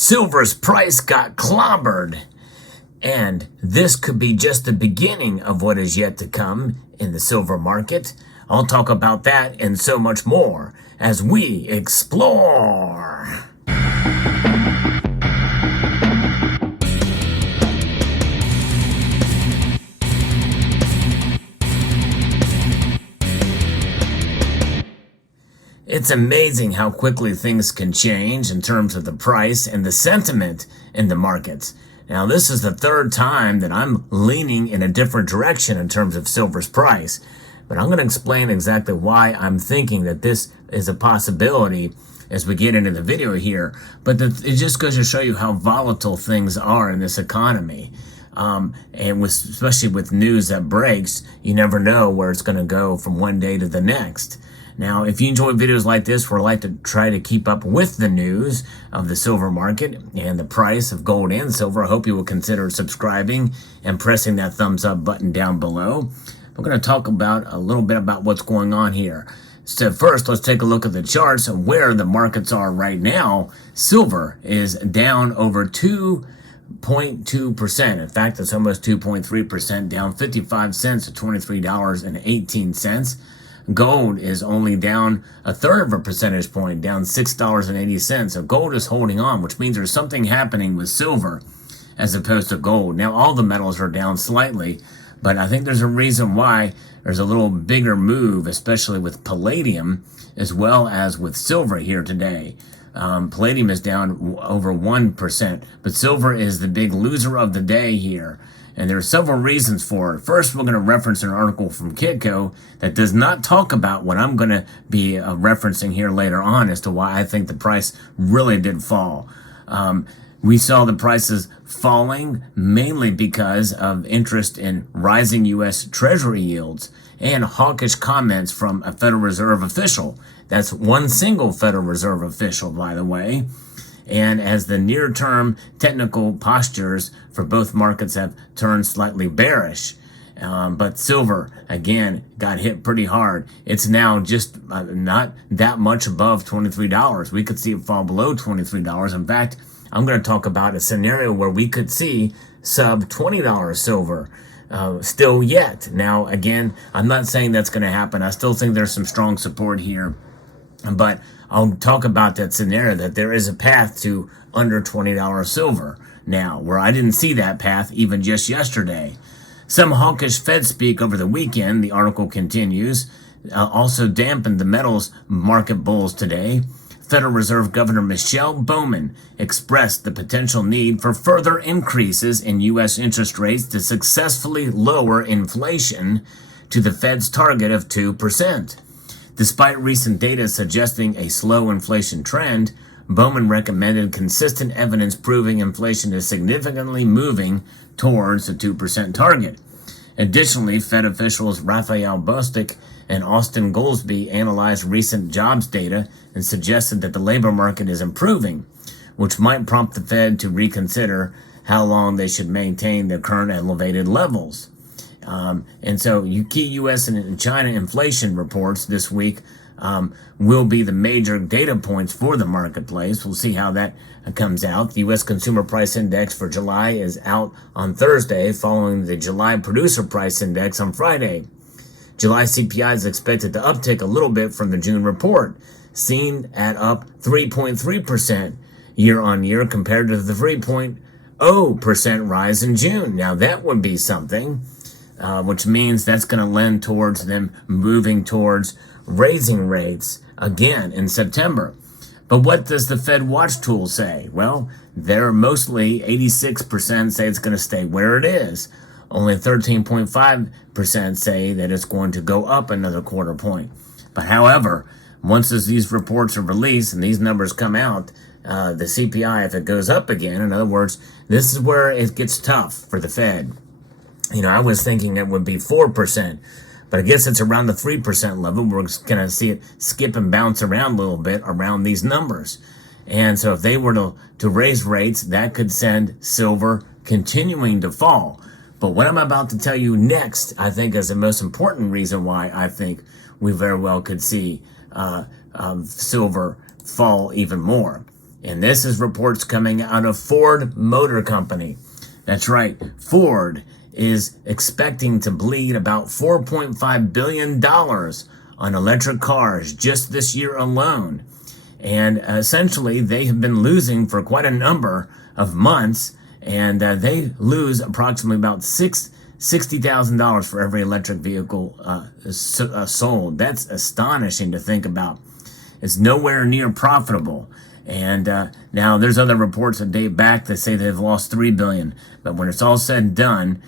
Silver's price got clobbered, and this could be just the beginning of what is yet to come in the silver market. I'll talk about that and so much more as we explore. It's amazing how quickly things can change in terms of the price and the sentiment in the markets. Now, this is the third time that I'm leaning in a different direction in terms of silver's price, but I'm going to explain exactly why I'm thinking that this is a possibility as we get into the video here. But it just goes to show you how volatile things are in this economy. And especially with news that breaks, you never know where it's going to go from one day to the next. Now, if you enjoy videos like this where I like to try to keep up with the news of the silver market and the price of gold and silver, I hope you will consider subscribing and pressing that thumbs up button down below. We're going to talk about a little bit about what's going on here. So first, let's take a look at the charts of where the markets are right now. Silver is down over 2.2%. In fact, it's almost 2.3%, down 55 cents to $23.18. Gold is only down a third of a percentage point, down $6.80. So gold is holding on, which means there's something happening with silver as opposed to gold. Now, all the metals are down slightly, but I think there's a reason why there's a little bigger move, especially with palladium as well as with silver here today. Palladium is down over 1%, but silver is the big loser of the day here. And there are several reasons for it. First, we're going to reference an article from Kitco that does not talk about what I'm going to be referencing here later on as to why I think the price really did fall. We saw the prices falling mainly because of interest in rising U.S. Treasury yields and hawkish comments from a Federal Reserve official. That's one single Federal Reserve official, by the way. And as the near-term technical postures for both markets have turned slightly bearish. But silver, again, got hit pretty hard. It's now just not that much above $23. We could see it fall below $23. In fact, I'm going to talk about a scenario where we could see sub $20 silver still yet. Now, again, I'm not saying that's going to happen. I still think there's some strong support here. But I'll talk about that scenario that there is a path to under $20 silver now, where I didn't see that path even just yesterday. Some hawkish Fed speak over the weekend, the article continues, also dampened the metals market bulls today. Federal Reserve Governor Michelle Bowman expressed the potential need for further increases in U.S. interest rates to successfully lower inflation to the Fed's target of 2%. Despite recent data suggesting a slow inflation trend, Bowman recommended consistent evidence proving inflation is significantly moving towards the 2% target. Additionally, Fed officials Raphael Bostic and Austin Goolsbee analyzed recent jobs data and suggested that the labor market is improving, which might prompt the Fed to reconsider how long they should maintain their current elevated levels. And so key U.S. and China inflation reports this week will be the major data points for the marketplace. We'll see how that comes out. The U.S. Consumer Price Index for July is out on Thursday, following the July Producer Price Index on Friday. July CPI is expected to uptick a little bit from the June report, seen at up 3.3% year on year compared to the 3.0% rise in June. Now, that would be something. Which means that's going to lend towards them moving towards raising rates again in September. But what does the Fed Watch tool say? Well, they're mostly 86% say it's going to stay where it is. Only 13.5% say that it's going to go up another quarter point. But however, once these reports are released and these numbers come out, the CPI, if it goes up again, in other words, this is where it gets tough for the Fed. You know, I was thinking it would be 4%, but I guess it's around the 3% level. We're going to see it skip and bounce around a little bit around these numbers. And so if they were to raise rates, that could send silver continuing to fall. But what I'm about to tell you next, I think, is the most important reason why I think we very well could see silver fall even more. And this is reports coming out of Ford Motor Company. That's right. Ford is expecting to bleed about $4.5 billion on electric cars just this year alone. And essentially, they have been losing for quite a number of months, and they lose approximately about $60,000 for every electric vehicle sold. That's astonishing to think about. It's nowhere near profitable. And now there's other reports that date back that say they've lost $3 billion. But when it's all said and done,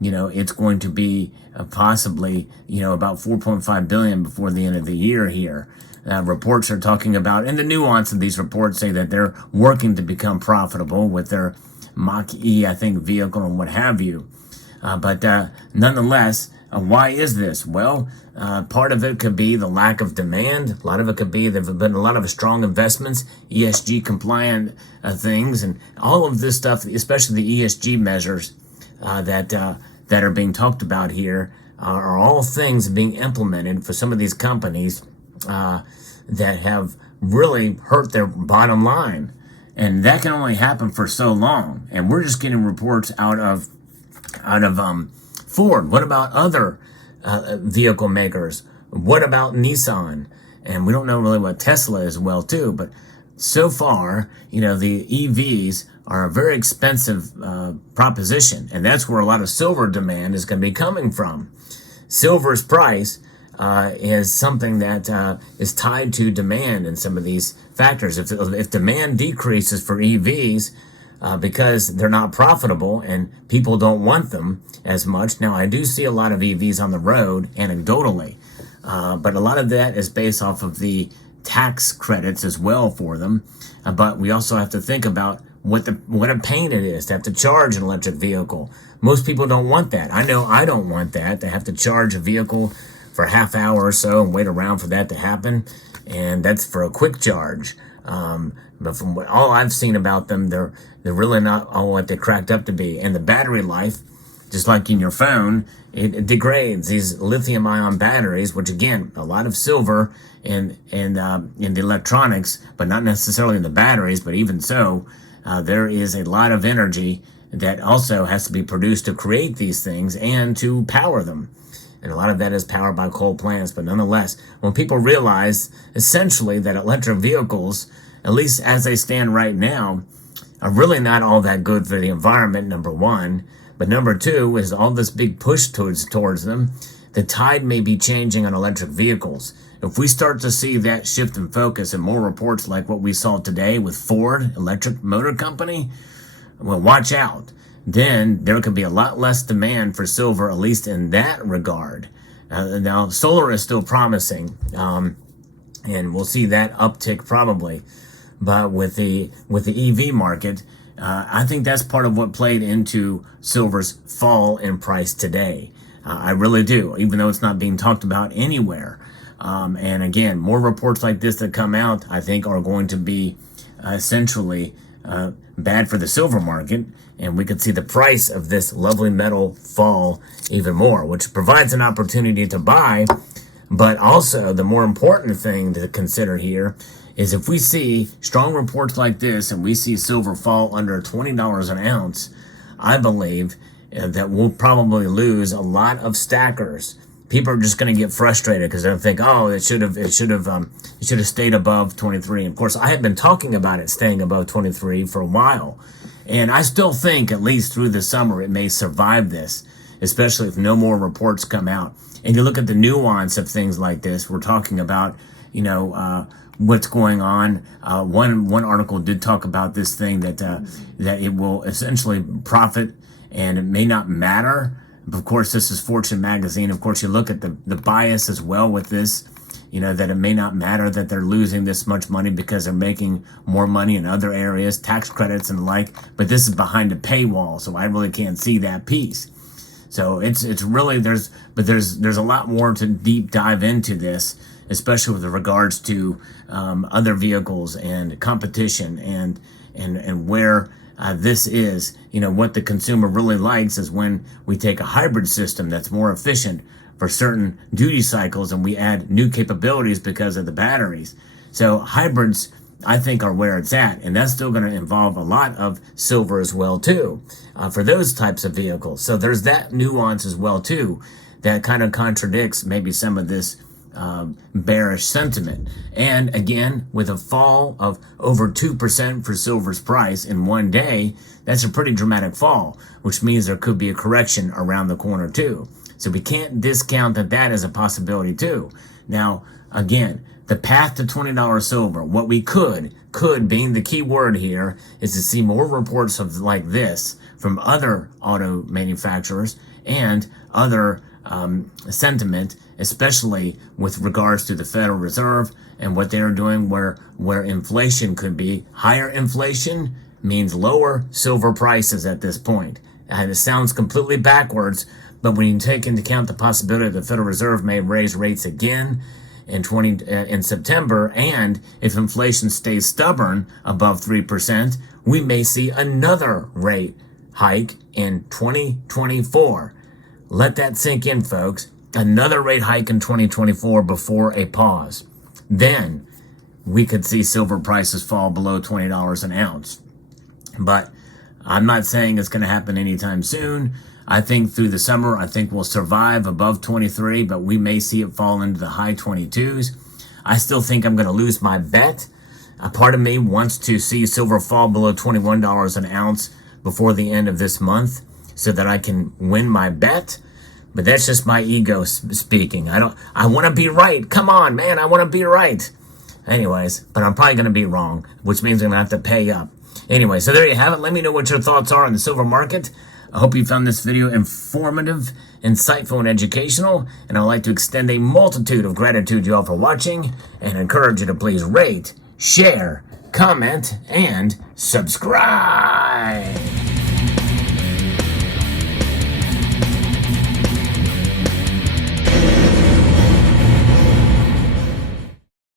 it's going to be possibly, about $4.5 billion before the end of the year here. Reports are talking about, and the nuance of these reports say that they're working to become profitable with their Mach-E, I think, vehicle and what have you. But nonetheless, why is this? Well, part of it could be the lack of demand. A lot of it could be there have been a lot of strong investments, ESG compliant things, and all of this stuff, especially the ESG measures that are being talked about here, are all things being implemented for some of these companies that have really hurt their bottom line. And that can only happen for so long. And we're just getting reports out of Ford. What about other vehicle makers? What about Nissan? And we don't know really what Tesla is well too, but so far, the EVs are a very expensive proposition, and that's where a lot of silver demand is going to be coming from. Silver's price is something that is tied to demand in some of these factors. If demand decreases for EVs, because they're not profitable and people don't want them as much. Now, I do see a lot of EVs on the road anecdotally, but a lot of that is based off of the tax credits as well for them. But we also have to think about what a pain it is to have to charge an electric vehicle. Most people don't want that. I know I don't want that, to have to charge a vehicle for a half hour or so and wait around for that to happen. And that's for a quick charge. But from all I've seen about them, they're really not all what they're cracked up to be. And the battery life, just like in your phone, it degrades. These lithium-ion batteries, which again, a lot of silver in the electronics, but not necessarily in the batteries. But even so, there is a lot of energy that also has to be produced to create these things and to power them. And a lot of that is powered by coal plants. But nonetheless, when people realize essentially that electric vehicles, at least as they stand right now, are really not all that good for the environment, number one. But number two is all this big push towards them. The tide may be changing on electric vehicles. If we start to see that shift in focus and more reports like what we saw today with Ford Electric Motor Company, well, watch out. Then there could be a lot less demand for silver, at least in that regard. Now, solar is still promising, and we'll see that uptick probably. But with the EV market, I think that's part of what played into silver's fall in price today. I really do, even though it's not being talked about anywhere. And again, more reports like this that come out, I think, are going to be essentially bad for the silver market. And we could see the price of this lovely metal fall even more, which provides an opportunity to buy. But also, the more important thing to consider here is if we see strong reports like this and we see silver fall under $20 an ounce, I believe that we'll probably lose a lot of stackers. People are just going to get frustrated because they'll think, oh, it should have stayed above 23. And of course, I have been talking about it staying above 23 for a while. And I still think, at least through the summer, it may survive this, especially if no more reports come out. And you look at the nuance of things like this. We're talking about, what's going on. One article did talk about this thing that it will essentially profit, and it may not matter. Of course, this is Fortune magazine. Of course, you look at the bias as well with this. That it may not matter that they're losing this much money because they're making more money in other areas, tax credits and the like. But this is behind a paywall, so I really can't see that piece. So it's really there's a lot more to deep dive into this, especially with regards to other vehicles and competition and where this is. What the consumer really likes is when we take a hybrid system that's more efficient for certain duty cycles and we add new capabilities because of the batteries. So hybrids I think are where it's at. And that's still going to involve a lot of silver as well, too, for those types of vehicles. So there's that nuance as well, too, that kind of contradicts maybe some of this bearish sentiment. And again, with a fall of over 2% for silver's price in one day, that's a pretty dramatic fall, which means there could be a correction around the corner too. So we can't discount that is a possibility too. Now, again, the path to $20 silver, what we could being the key word here, is to see more reports of like this from other auto manufacturers and other sentiment, especially with regards to the Federal Reserve and what they're doing, where inflation could be. Higher inflation means lower silver prices at this point. And it sounds completely backwards, but when you take into account the possibility that the Federal Reserve may raise rates again in September, and if inflation stays stubborn above 3%, we may see another rate hike in 2024. Let that sink in, folks. Another rate hike in 2024 before a pause. Then we could see silver prices fall below $20 an ounce. But I'm not saying it's going to happen anytime soon. I think through the summer, I think we'll survive above 23, but we may see it fall into the high 22s. I still think I'm going to lose my bet. A part of me wants to see silver fall below $21 an ounce before the end of this month, so that I can win my bet. But that's just my ego speaking. I want to be right. Come on, man. I want to be right. Anyways, but I'm probably going to be wrong, which means I'm going to have to pay up. Anyway, so there you have it. Let me know what your thoughts are on the silver market. I hope you found this video informative, insightful, and educational. And I'd like to extend a multitude of gratitude to you all for watching and encourage you to please rate, share, comment, and subscribe.